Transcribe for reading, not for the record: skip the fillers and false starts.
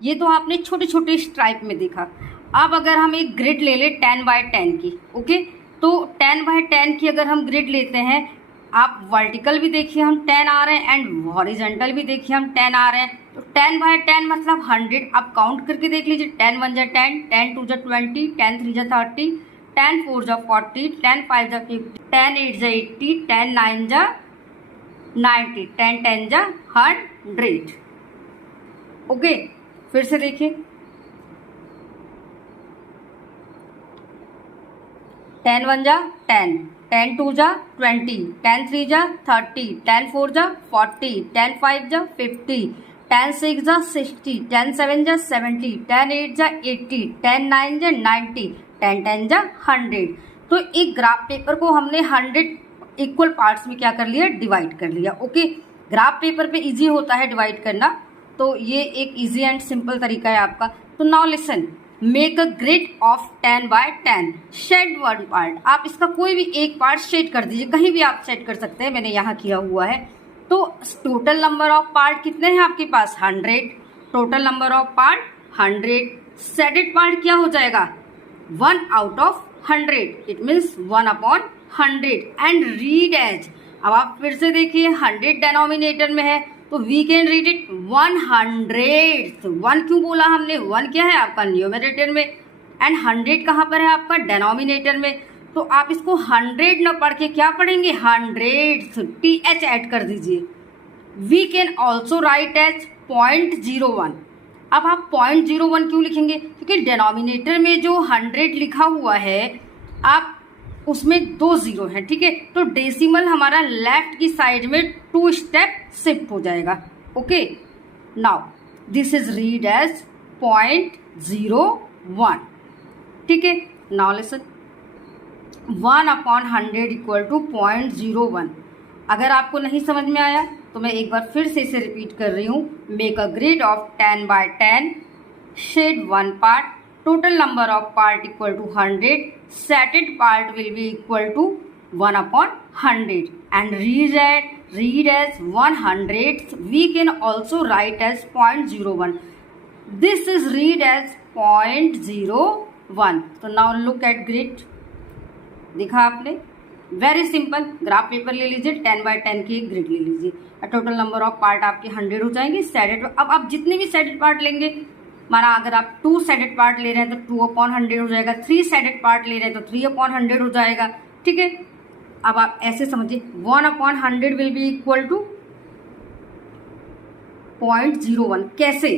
ये तो आपने छोटे छोटे स्ट्राइप में देखा। अब अगर हम एक ग्रिड ले लें 10x10 की, ओके, तो 10x10 की अगर हम ग्रिड लेते हैं, आप वर्टिकल भी देखिए हम 10 आ रहे हैं एंड हॉरिजेंटल भी देखिए हम 10 आ रहे हैं। तो 10x10 मतलब 100। आप काउंट करके देख लीजिए, 10 1 जा 10, 10 2 जा 20, 10 3 जा 30, 10 4 जा 40, 10 5 जा 50, 10 8 जा 80, 10 9 जा 90, 10 10 जा 100। ओके, फिर से देखिए, 10 1 जा 10, 10 2 जा 20, 10 3 जा 30, 10 4 जा 40, 10 5 जा 50, 10 6 जा 60, 10 7 जा 70, 10 8 जा 80, 10 9 जा 90, 10 10 जा 100। तो एक ग्राफ पेपर को हमने 100 इक्वल पार्ट्स में क्या कर लिया, डिवाइड कर लिया। ओके, ग्राफ पेपर पे इजी होता है डिवाइड करना, तो ये एक इजी एंड सिंपल तरीका है आपका। तो now listen, make a grid of 10x10, shade one part. आप इसका कोई भी एक पार्ट शेड कर दीजिए, कहीं भी आप शेड कर सकते हैं, मैंने यहाँ किया हुआ है। तो टोटल नंबर ऑफ पार्ट कितने हैं आपके पास, 100। Total number of part 100। Shaded part क्या हो जाएगा, 1 out of 100, it means 1/100। And read as, अब आप फिर से देखिए, 100 डेनोमिनेटर में है तो we can read it 100th। 1 क्यों बोला हमने, 1 क्या है आपका न्यूमरेटर में एंड 100 कहाँ पर है आपका डेनोमिनेटर में। तो आप इसको 100 न पढ़ के क्या पढ़ेंगे, 100th, TH ऐड कर दीजिए। We can also write as 0.01। अब आप 0.01 क्यों लिखेंगे, क्योंकि डेनोमिनेटर में जो 100 लिखा हुआ है आप उसमें 2 0 है, ठीक है। तो डेसिमल हमारा लेफ्ट की साइड में 2 स्टेप शिफ्ट हो जाएगा। Okay, now this is read as 0.01, ठीक है। Now listen, 1/100 equal to 0.01। अगर आपको नहीं समझ में आया तो मैं एक बार फिर से इसे रिपीट कर रही हूँ। Make a grid of 10x10, shade one part, total number of part equal to 100, shaded part will be equal to 1/100 and read as 100th. We can also write as 0.01. This is read as 0.01. So now look at grid, देखा आपने, very simple. Graph paper ले लीजिए, 10x10 की grid ले लीजिए, total number of part आपके 100 हो जाएंगे। सेडेड, अब आप जितने भी सेडेड पार्ट लेंगे, माना अगर आप 2 सेडेड पार्ट ले रहे हैं तो 2/100 हो जाएगा, 3 सेडेड पार्ट ले रहे हैं तो 3/100 हो जाएगा, ठीक है। अब आप ऐसे समझिए, 1/100 विल बी इक्वल टू 0.01। कैसे,